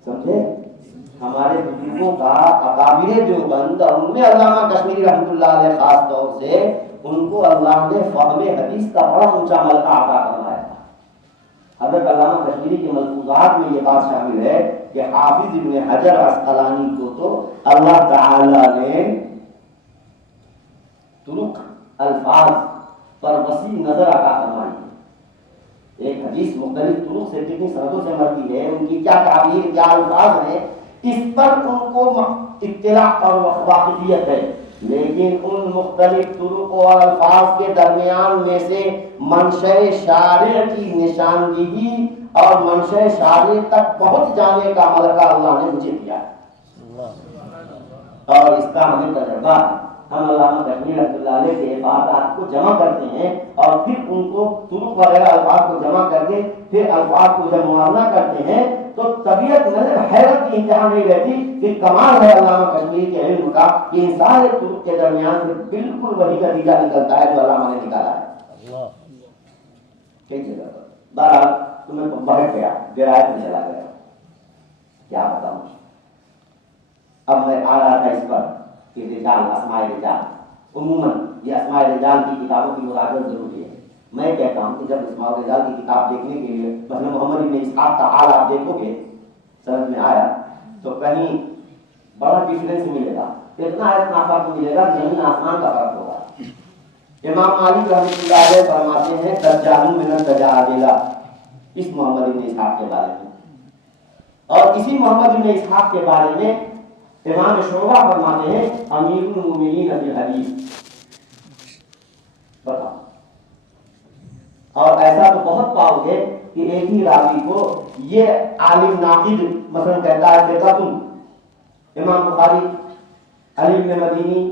سمجھے؟ ہمارے بزرگوں کا اکابر دیوبند اور ان میں علامہ کشمیری رحمۃ اللہ علیہ خاص طور سے ان کو اللہ نے فہم حدیث کا بڑا اونچا ملکہ عطا فرمایا تھا. حضرت علامہ کشمیری کے ملفوظات میں یہ بات شامل ہے کہ حافظ ابن حجر عسقلانی کو تو اللہ تعالی نے طرق الفاظ پر وسیع نظر عطا فرمائی. ایک حدیث مختلف طرق سے کتنی سندوں سے مرتی ہے، ان کی کیا تعبیر، کیا الفاظ ہیں، اس پر ان کو اطلاع اور واقفیت ہے. لیکن ان مختلف طرق اور الفاظ کے درمیان میں سے منشأ شارع کی نشاندہی اور منشأ شارع تک پہنچ جانے کا ملکہ اللہ نے مجھے دیا اور اس کا ہمیں تجربہ ہے. ہم علامہ کشمیری رحمۃ اللہ علیہ کے عبادات کو جمع کرتے ہیں اور پھر ان کو طرق وغیرہ الفاظ کو جمع کر کے پھر الفاظ کو جب موازنہ کرتے ہیں تو طبیعت نظر حیرت کی انتہا نہیں رہتی کہ کمال ہے علامہ کشمیری کے علم کا کہ ان سارے طرق کے درمیان سے بالکل وہی نتیجہ نکلتا ہے جو علامہ نے نکالا ہے. کئی جگہ پر بہرحال تمہیں بہت گیا، درایت میں چلا گیا، کیا بتاؤں. اب میں آ رہا تھا اس پر کہ رجال اسماء رجال عموماً یہ اسماء رجال کی کتابوں کی مراجعت ضروری ہے. میں کہتا ہوں کہ جب اسماء رجال کی کتاب دیکھنے کے لیے مثلا محمد بن اسحاق کا حال آپ دیکھو گے سند میں آیا تو کہیں بڑا ڈفرینس ملے گا, اتنا فرق ملے گا زمین آسمان کا فرق ہوگا. امام مالک رحمۃ اللہ علیہ فرماتے ہیں دجال من الدجاجلہ اس محمد بن اسحاق کے بارے میں, اور اسی محمد بن اسحاق کے بارے میں امام شعبہ فرماتے ہیں امیر المومنین فی الحدیث. بتاؤ, اور ایسا تو بہت پاؤ گے کہ ایک ہی راوی کو یہ عالم ناقد مثلا کہتا ہے ثقۃ, امام بخاری علی بن مدینی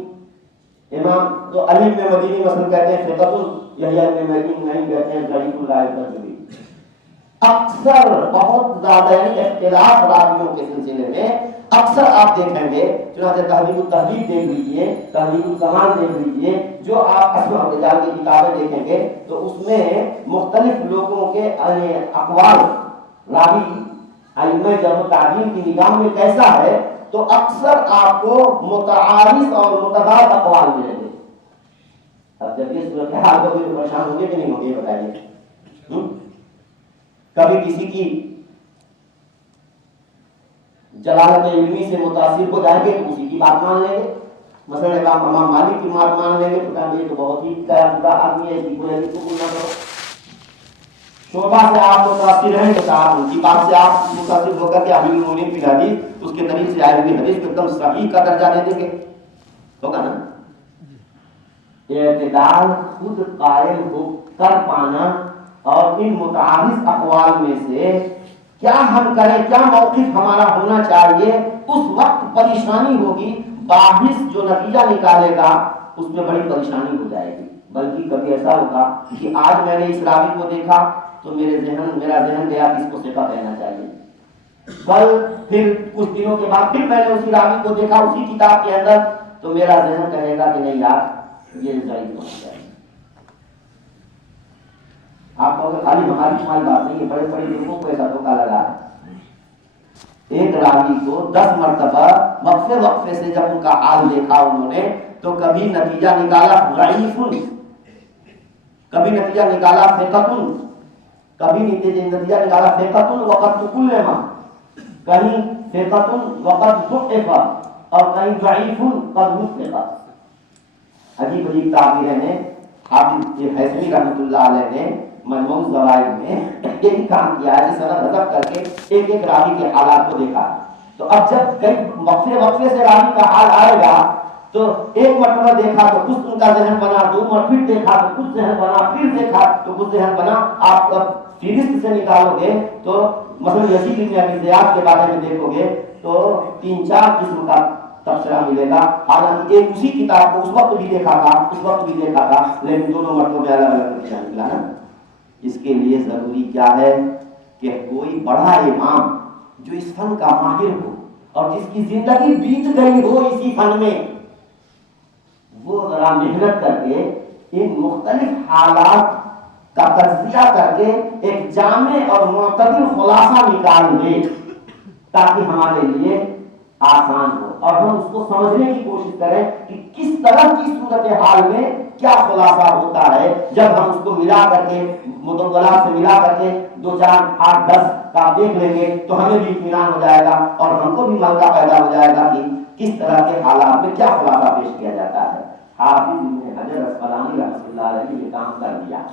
امام تو علی بن مدینی مثلا کہتے ہیں ثقۃ, یحییٰ بن معین نہیں کہتے ہیں ضعیف لا یحتج. اکثر بہت زیادہ اختلاف راویوں کے سلسلے میں اکثر آپ دیکھیں گے, چنانچہ تہذیب التہذیب دیکھ لیجیے, تہذیب الکمال دیکھ لیجیے, جو آپ اسماء الرجال کی کتابیں دیکھیں گے تو اس میں مختلف لوگوں کے اقوال راوی ائمہ جرح و تعدیل کی نگاہ میں کیسا ہے تو اکثر آپ کو متعارض اور متضاد اقوال ملیں گے. اب جب یہ صورتحال ہوگی تو پریشان ہوں گے کہ نہیں ہوں گے بتائیے. کبھی کسی کی جلالت علمی سے متاثر ہو جائیں گے تو اسی کی بات مان لیں گے. مثلا امام مالک کی بات مان لیں گے تو کہیں گے یہ تو بہت ہی برا آدمی ہے, اس کی کوئی حدیث قبول نہ کرو. شعبہ سے آپ متاثر ہیں تو آپ ان کی بات سے آپ متاثر ہو کر کے امیر المومنین فی الحدیث اس کے طریق سے آئی ہوئی حدیث کو ایک دم صحیح کا درجہ دے دیں گے, ہوگا نا. اعتدال خود قائم ہو کر پانا اور ان متعارض اقوال میں سے کیا ہم کریں, کیا موقف ہمارا ہونا چاہیے, اس وقت پریشانی ہوگی. باحث جو نتیجہ نکالے گا اس میں بڑی پریشانی ہو جائے گی. بلکہ کبھی ایسا ہوگا کہ آج میں نے اس راوی کو دیکھا تو میرا ذہن گیا کہ اس کو ثقہ کہنا چاہیے. کل پھر کچھ دنوں کے بعد پھر میں نے اسی راوی کو دیکھا اسی کتاب کے اندر تو میرا ذہن کہے گا کہ نہیں یار یہ ضعیف ہونا چاہیے. آپ کو خالی ہماری بات نہیں ہے, بڑے بڑے لوگوں کو ایسا دھوکہ لگا ہے. ایک راوی کو 10 مرتبہ وقفے سے جب ان کا حال دیکھا انہوں نے تو کبھی نتیجہ نکالا ضعیف, کبھی نتیجہ نکالا ثقۃ, کبھی نتیجہ نکالا ثقۃ وقد کلما, کہیں ثقۃ وقد ضعف اور کہیں ضعیف قد وثق. عجیب عجیب تعبیریں ہیں. حافظ حیثمی رحمۃ اللہ علیہ نے مجموع الزوائد میں ایک کام کیا ہے, سند حذف کر کے ایک ایک راوی کے حالات کو دیکھا. تو اب جب کئی وقفے سے راوی کا حال آئے گا تو ایک مرتبہ دیکھا تو کچھ ان کا ذہن بنا, 2 مرتبہ پھر دیکھا تو کچھ ذہن بنا, پھر دیکھا تو کچھ ذہن بنا. آپ اب فہرست سے نکالو گے تو مثلا یزید بن ابی زیاد کے بارے میں دیکھو گے تو 3-4 قسم کا تبصرہ ملے گا. حالانکہ ایک اسی کتاب کو اس وقت بھی دیکھا تھا لیکن دونوں مرتبوں میں الگ الگ نتیجہ نکلا نا. اس کے لیے ضروری کیا ہے کہ کوئی بڑا امام جو اس فن کا ماہر ہو اور جس کی زندگی بیت گئی ہو اسی فن میں, وہ ذرا محنت کر کے ان مختلف حالات کا تجزیہ کر کے ایک جامع اور معتدل خلاصہ نکال دے تاکہ ہمارے لیے آسان ہو اور ہم اس کو سمجھنے کی کوشش کریں کہ کس طرح کی صورتحال میں کیا خلاصہ ہوتا ہے. جب ہم اس کو ملا کر کے مطولات سے ملا کر کے 2, 4, 8, 10 کا دیکھ لیں گے تو ہمیں بھی اطمینان ہو جائے گا اور ہم کو بھی موقع پیدا ہو جائے گا کہ کس طرح کے حالات میں کیا خلاصہ پیش کیا جاتا ہے. حافظ ابن حجر اسقلانی رحمۃ اللہ علیہ نے یہ کام کر دیا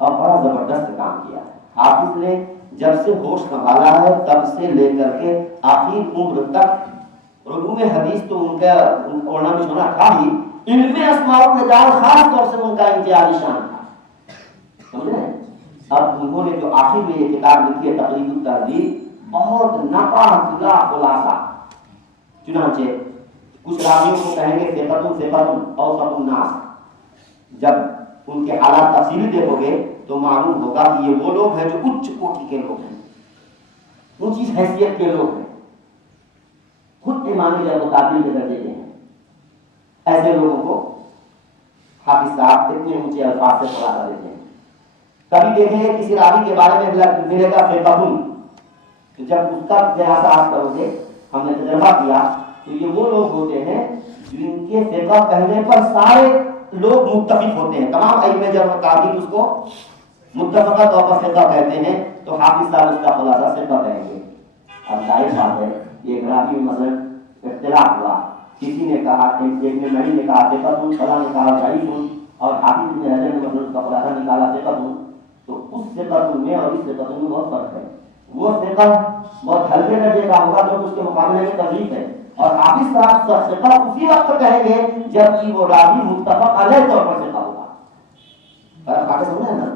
اور بڑا زبردست کام کیا. حافظ نے جب سے ہوش سنبھالا ہے تب سے لے کر کے آخر عمر تک علوم حدیث تو ان کا اوڑھنا بچھونا تھا ہی, علم اسماء الرجال خاص طور سے ان کا امتیازی شان تھا. سمجھے؟ اب انہوں نے جو آخر میں یہ کتاب لکھی ہے تقریب التہذیب, بہت نپا دلا خلاصہ. چنانچہ کچھ راویوں کو کہیں گے ثقۃ اوسط الناس, جب ان کے حالات تفصیلی دیکھو گے تو معلوم ہوگا کہ یہ وہ لوگ ہیں جو اچ کوٹی کے لوگ ہیں, اونچی حیثیت کے لوگ ہیں, خود امام جرح و تعدیل کے درجے کے ہیں. ایسے لوگوں کو حافظ صاحب اتنے اونچے الفاظ سے خلاصہ دیتے ہیں. کبھی دیکھیں گے کسی راوی کے بارے میں ملے گا ثقۃ, تو جب اس کا دراسہ آپ کرو گے, ہم نے تجربہ کیا تو یہ وہ لوگ ہوتے ہیں جن کے فقہ کہنے پر سارے لوگ متفق ہوتے ہیں، تمام ائمہ جرح و تعدیل اس کو متفقہ طور پر فقہ کہتے ہیں، تو حافظ صاحب اس کا خلاصہ فقہ کہیں گے۔ اب ظاہر بات ہے ایک راوی مثلا اختلاف ہوا، کسی نے کہا، ایک نے مری نے کہا فقہ، فلاں نے کہا ضعیف، اور حافظ ابن حجر نے مثلا اس کا خلاصہ نکالا فقہ، تو اس فقہ میں اور اس فقہ میں بہت فرق ہے۔ وہ فقہ بہت ہلکے درجے کا ہوگا جو اس کے مقابلے میں تضعیف ہے، اور حافظ صاحب فقہ اسی وقت کہیں گے جب کہ وہ راوی متفق علیہ طور پر فقہ ہوگا۔ فرق آگے سمجھا ہے نا؟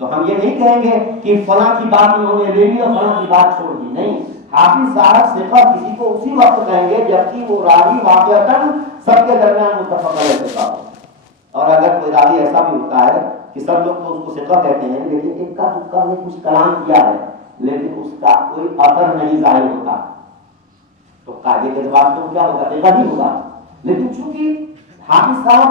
تو ہم یہ نہیں کہیں گے کہ فلاں کی بات انہوں نے لے لی اور فلاں کی بات چھوڑ دی، نہیں، حافظ صاحب فقہ کسی کو اسی وقت کہیں گے جب کہ وہ راوی واقعتاً سب کے درمیان متفق علیہ فقہ ہو۔ اور اگر کوئی راوی ایسا بھی ہوتا ہے کہ سب لوگ تو اس کو فقہ کہتے ہیں لیکن ایک کا دکا نے کچھ کلام کیا ہے لیکن اس کا کوئی اثر نہیں ظاہر ہوتا، تو قاعدے کے اعتبار سے کیا ہوگا؟ فقہ ہی ہوگا۔ لیکن چونکہ حافظ صاحب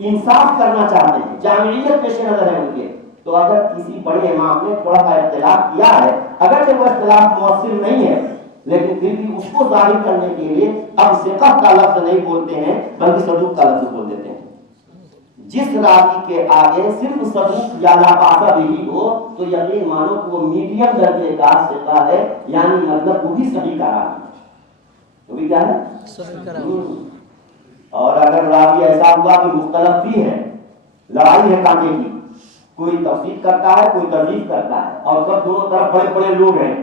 انصاف کرنا چاہتے ہیں، جامعیت پیش نظر ہے ان کے، تو اگر کسی بڑے امام نے تھوڑا سا اختلاف کیا ہے، اگرچہ وہ اختلاف مؤثر نہیں ہے لیکن پھر بھی اس کو ظاہر کرنے کے لیے اب فقہ کا لفظ نہیں بولتے ہیں بلکہ صدوق کا لفظ بول دیتے ہیں۔ جس راوی کے آگے صرف صدوق یا لا بأس بھی ہو تو یقین مانو کہ وہ میڈیم درجے کا ثقہ ہے، یعنی مطلب وہ بھی صحیح کا راوی ہے، وہ بھی کیا ہے؟ صحیح کا راوی۔ اور اگر راوی ایسا ہوا کہ مختلف بھی ہے، لڑائی ہے کانٹے کی، کوئی تفسیر کرتا ہے کوئی تردید کرتا ہے اور سب دونوں طرف بڑے بڑے لوگ ہیں،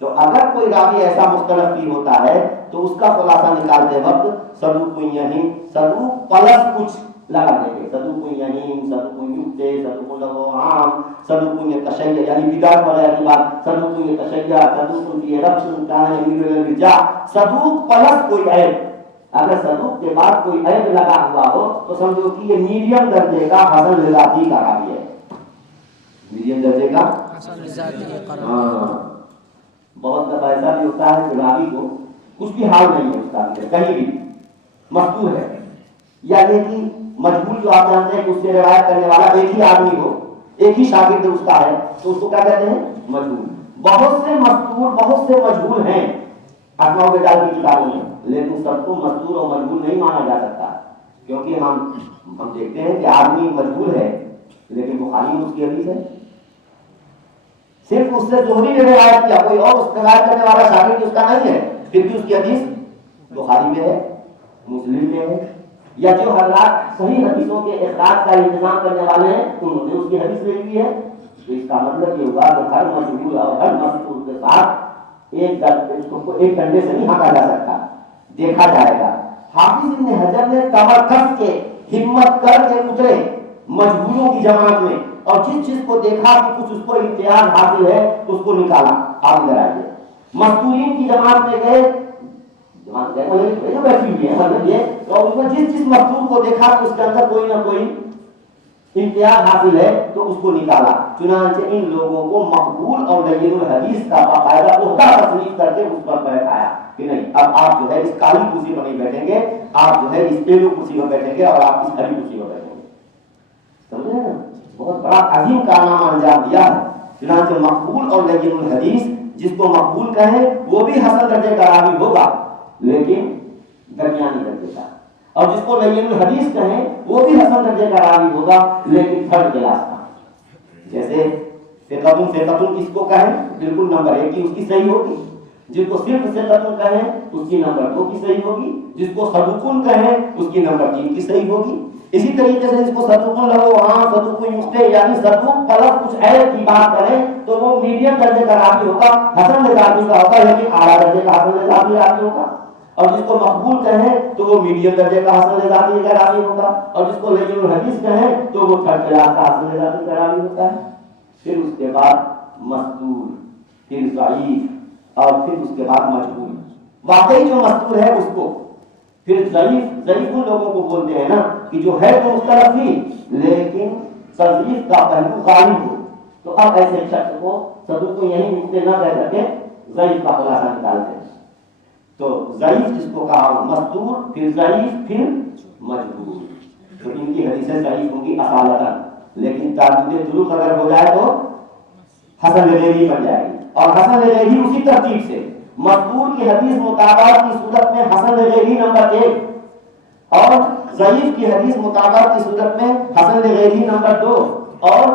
تو اگر کوئی راوی ایسا مختلف بھی ہوتا ہے تو اس کا خلاصہ نکالتے وقت صدوق یہیم، صدوق پلس کچھ لگا دیں گے، صدوق یہیم، صدوق یکتے، صدوق لہو عام، صدوق تشیع یعنی بدعت وغیرہ کی بات، صدوق تشیع، صدوق فی ربش کان یمیر الرجاء، صدوق پلس کوئی عیب۔ اگر صدوق کے بعد کوئی عیب لگا ہوا ہو تو سمجھو کہ یہ میڈیم درجے کا حسن لذاتی کا راوی ہے، میڈیم درجے کا حسن لذاتی قرار۔ ہاں، بہت دفعہ ایسا بھی ہوتا ہے کہ راوی کو کچھ بھی حال نہیں ہے، اس کا کہیں بھی مستور ہے، یا یہ کہ مجبور جو آپ جانتے ہیں کہ اس سے روایت کرنے والا ایک ہی آدمی ہو، ایک ہی شاگرد اس کا ہے، تو اس کو کیا کہتے ہیں؟ مجبور۔ بہت سے مستور، بہت سے مجبور ہیں اسماء و رجال کی کتابوں میں، لیکن سب کو مستور اور مجبور نہیں مانا جا سکتا، کیونکہ ہم دیکھتے ہیں کہ آدمی مجبور ہے لیکن بخاری میں اس کی حدیث ہے، صرف اس سے زہری نے روایت کیا، کوئی اور اس روایت کرنے والا شاگرد اس کا نہیں ہے، پھر بھی اس کی حدیث بخاری میں ہے، مسلم میں ہے، یا جو حضرات صحیح حدیثوں کے اخراج کا انتظام کرنے والے ہیں انہوں نے اس کی حدیث لے لی ہے، تو اس کا مطلب یہ ہوا کہ ہر مجبور اور ہر مستور کے ساتھ ایک ڈنڈے سے نہیں ہانکا جا سکتا، دیکھا جائے گا۔ حافظ ابن حجر نے کمر کس کے ہمت کر کے اترے مجبوروں کی جماعت میں، اور جس چیز کو دیکھا کہ کچھ اس کو امتیاز حاصل ہے اس کو نکالا، آپ ادھر آئیے۔ مستورین کی جماعت میں گئے، بیٹھی ہوئی ہے، مطلب یہ اور اس میں جس مستور کو دیکھا کہ اس کے اندر کوئی نہ کوئی امتیاز حاصل ہے تو اس کو نکالا۔ چنانچہ ان لوگوں کو مقبول اور لین الحدیث کا باقاعدہ عہدہ تصنیف کر کے اس پر بیٹھایا کہ نہیں، اب آپ جو ہے اس کالی کرسی پر نہیں بیٹھیں گے، آپ جو ہے اس پیلو کرسی پر بیٹھیں گے اور آپ اس ہری کرسی پر بیٹھیں گے۔ سمجھے نا؟ بہت بڑا عظیم کارنامہ انجام دیا ہے۔ چنانچہ مقبول اور لین الحدیث، جس کو مقبول کہیں وہ بھی حسن درجے کا راوی ہوگا لیکن درمیانی درجے کا، اور جس کو لین الحدیث کہیں وہ بھی حسن درجے کا راوی ہوگا لیکن تھرڈ کلاس کا۔ جیسے ثقۃ کس کو کہیں بالکل نمبر 1 کی اس کی صحیح ہوگی، جس کو صرف ثقۃ کہیں اس کی نمبر 2 کی صحیح ہوگی، جس کو صدوق کہیں اس کی نمبر 3 کی صحیح ہوگی۔ اسی طریقے سے جس کو صدوق لہو عام، صدوق یخطئ یعنی صدوق پلس کچھ عیب کی بات کریں تو وہ میڈیم درجے کا راوی ہوگا، حسن لذاتی کا ہوگا لیکن اعلیٰ درجے کا حسن لذاتی راوی ہوگا۔ اور جس کو مقبول کہیں تو وہ میڈیم درجے کا حسن لذاتی کا راوی ہوگا، اور جس کو لین الحدیث کہیں تو وہ تھرڈ کلاس کا حسن لذاتی کا راوی ہوتا ہے۔ پھر اس کے بعد مستور، پھر ضعیف، اور پھر اس کے بعد مجبور۔ واقعی جو مستور ہے اس کو پھر ضعیف ان لوگوں کو بولتے ہیں نا کہ جو ہے تو مختلف ہی لیکن تضعیف کا پہلو غالب ہو، تو اب ایسے شخص کو صدوق کو یہی نقطے نہ کہہ سکے، ضعیف کا خلاصہ نکالتے ہیں۔ تو ضعیف جس کو کہا مستور، پھر ضعیف، پھر مجبور، تو ان کی حدیثیں ضعیف ہوں گی اصالتاً، لیکن تعدد طرق اگر ہو جائے تو حسن لغیری بن جائے گی، اور حسن لغیری اسی ترتیب سے مذکور کی حدیث مطابقت کی صورت میں حسن لغیری نمبر 1، اور ضعیف کی حدیث مطابقت کی صورت میں حسن لغیری نمبر 2 اور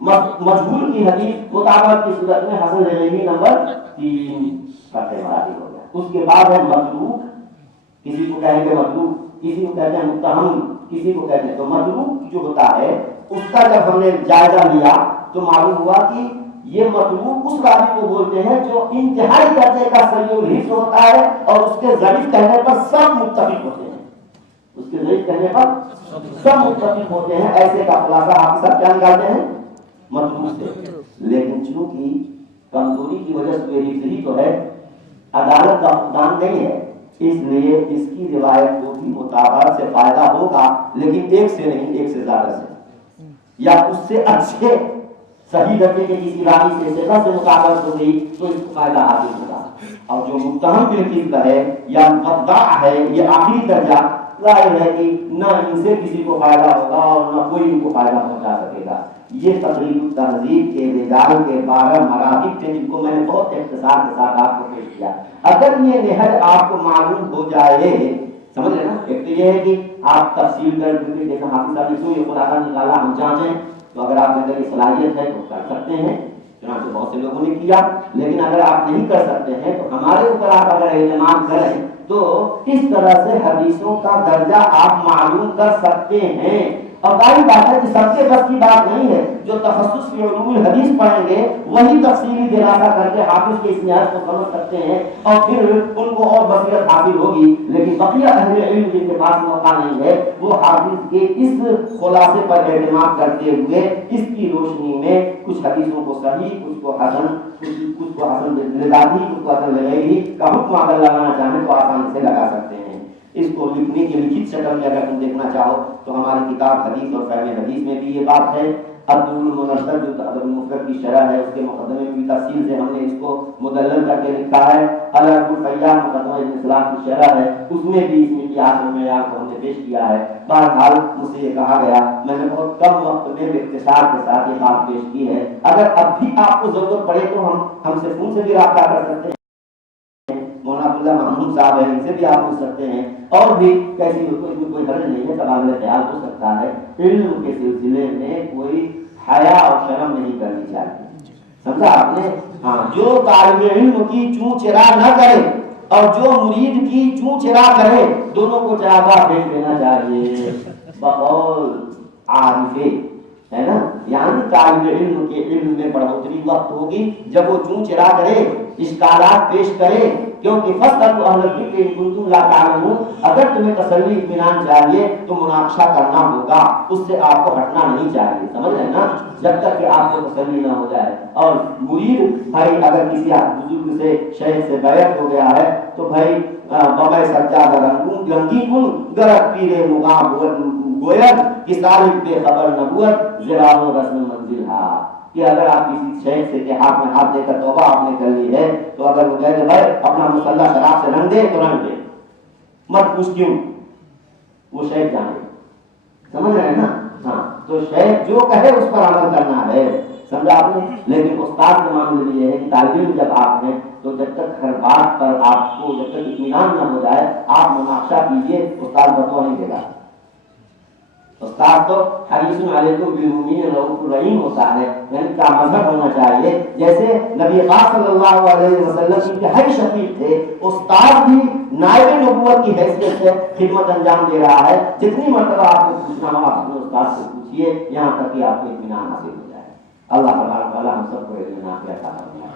مجہول کی حدیث مطابقت کی صورت میں حسن لغیری نمبر 3 کا مرادی ہو گیا. اس کے بعد ہے متروک، کسی کو کہیں گے متروک، کسی کو کہتے ہیں متہم، کسی کو کہتے ہیں. تو متروک جو ہوتا ہے اس کا جب ہم نے جائزہ لیا تو معلوم ہوا کہ یہ متروک اس راوی کو بولتے ہیں جو انتہائی درجے کا صحیح الحفظ ہوتا ہے اور اس کے ضعیف کہنے پر سب متفق ہوتے ہیں. اس کے ضعیف کہنے پر سب متفق ہوتے ہیں. ایسے کا خلاصہ حافظ صاحب کیا نکالتے ہیں؟ متروک سے. لیکن چونکہ کمزوری کی وجہ سے یہ حفظ ہی تو ہے، عدالت کا فقدان نہیں ہے، اس لیے اس کی روایت کو بھی مطابقت سے فائدہ ہوگا، لیکن ایک سے نہیں، ایک سے زیادہ سے یا اس سے اچھے صحیح درجے کے کسی راوی سے ثقہ سے مطابقت ہو گئی تو اس کو فائدہ حاصل ہوگا. اور جو متہم بالکذب ہے یا مدعا ہے، یہ آخری درجہ، ظاہر ہے کہ نہ ان سے کسی کو فائدہ ہوگا اور نہ کوئی ان کو فائدہ پہنچا سکے گا. یہ تقریب التہذیب کے رجال کے 12 مراتب تھے جن کو میں نے بہت اختصار کے ساتھ آپ کو پیش کیا. اگر یہ نہج آپ کو معلوم ہو جائے، سمجھ رہے نا، ایک تو یہ ہے کہ آپ تفصیل کر کے جیسے حافظ صاحب نے کیوں یہ خلاصہ نکالا ہم چاہتے ہیں، تو اگر آپ کے اندر یہ صلاحیت ہے تو کر سکتے ہیں، چنانچہ بہت سے لوگوں نے کیا. لیکن اگر آپ نہیں کر سکتے ہیں تو ہمارے اوپر آپ اگر اہتمام کریں تو اس طرح سے حدیثوں کا درجہ آپ معلوم کر سکتے ہیں. اور ظاہر بات ہے کہ سب سے بس کی بات نہیں ہے، جو تخصص فی علوم الحدیث پڑھیں گے وہی تفصیلی دراسہ کر کے حافظ کے اس نہج کو سمجھ سکتے ہیں اور پھر ان کو اور بصیرت حاصل ہوگی. لیکن بقیہ اہل علم جن کے پاس موقع نہیں ہے وہ حافظ کے اس خلاصے پر اعتماد کرتے ہوئے اس کی روشنی میں کچھ حدیثوں کو صحیح، کچھ کو حسن، کچھ کو حسن لذاتی، کچھ کو حسن لغیری کا حکم اگر لگانا چاہیں تو آسانی سے لگا سکتے ہیں. اس کو لکھنے کی لکھت شکل میں اگر تم دیکھنا چاہو تو ہماری کتاب حدیث اور فہم حدیث میں بھی یہ بات ہے. عبد المنظر جو ادب المفرد کی شرح ہے اس کے مقدمے میں بھی تفصیل سے ہم نے اس کو مدلل کر کے لکھا ہے. الرب الفیاض مقدمہ ابن اسلام کی شرح ہے، اس میں بھی اس میں قیاس و معیار کو ہم نے پیش کیا ہے. بہرحال مجھ سے یہ کہا گیا، میں نے بہت کم وقت میں اختصار کے ساتھ یہ بات پیش کی ہے. اگر اب بھی آپ کو ضرورت پڑے تو ہم سے فون سے بھی رابطہ کر سکتے ہیں. مولانا عبداللہ محمود صاحب ہیں، ان سے بھی آپ پوچھ سکتے ہیں. اور بھی کیسی کوئی حرج نہیں ہے، تبادلہ خیال ہو سکتا ہے. علم کے سلسلے میں کوئی حیا اور شرم نہیں کرنی چاہیے، سمجھا آپ نے؟ ہاں، جو طالب علم کی چوں چرا نہ کرے اور جو مرید کی چوں چرا کرے، دونوں کو چراغاہ بھیج دینا چاہیے بقول عارف، ہے نا. یعنی طالب علم کے علم میں بڑھوتری وقت ہوگی جب وہ چوں چرا کرے، اشکالات پیش کرے. کیونکہ فَاسْأَلُوا أَهْلَ الذِّكْرِ إِن كُنتُمْ لَا تَعْلَمُونَ، اگر تمہیں تسلی اطمینان چاہیے تو مناقشہ کرنا ہوگا، اس سے آپ کو ہٹنا نہیں چاہیے. سمجھ رہے نا، جب تک کہ آپ کو تسلی نہ ہو جائے. اور مرید بھائی اگر کسی بزرگ سے شیخ سے بیعت ہو گیا ہے تو بھائی بغیر سجادہ رنگی کن گرد پیرے مقام گوید کہ صالح بے خبر نبوت زراع و رسم منزل ہا. کہ اگر آپ کسی شیخ سے کے ہاتھ میں ہاتھ دے کر توبہ آپ نے کر لی ہے تو اگر وہ کہے کہ بھائی اپنا مسلح شراب سے رنگ دے تو رنگ دے، مت پوچھ کیوں، وہ شیخ جانے. سمجھ رہے ہیں نا؟ ہاں، تو شیخ جو کہے اس پر عمل کرنا ہے، سمجھا آپ نے. لیکن استاد کے معاملے میں یہ ہے کہ طالب علم جب آپ ہیں تو جب تک ہر بات پر آپ کو جب تک اطمینان نہ ہو جائے آپ مناقشہ کیجیے، استاد فتویٰ نہیں دے گا. استاد تو حریص علیکم بالمؤمنین رؤوف رحیم ہوتا ہے، یعنی کا مذہب ہونا چاہیے. جیسے نبی پاک صلی اللہ علیہ وسلم انتہائی شفیق تھے، استاد بھی نائب نبوت کی حیثیت سے خدمت انجام دے رہا ہے. جتنی مرتبہ آپ کو پوچھنا ہو آپ اپنے استاد سے پوچھیے، یہاں تک کہ آپ کو اطمینان حاصل ہو جائے. اللہ تبارک و تعالی ہم سب کو اطمینان عطا فرمائے.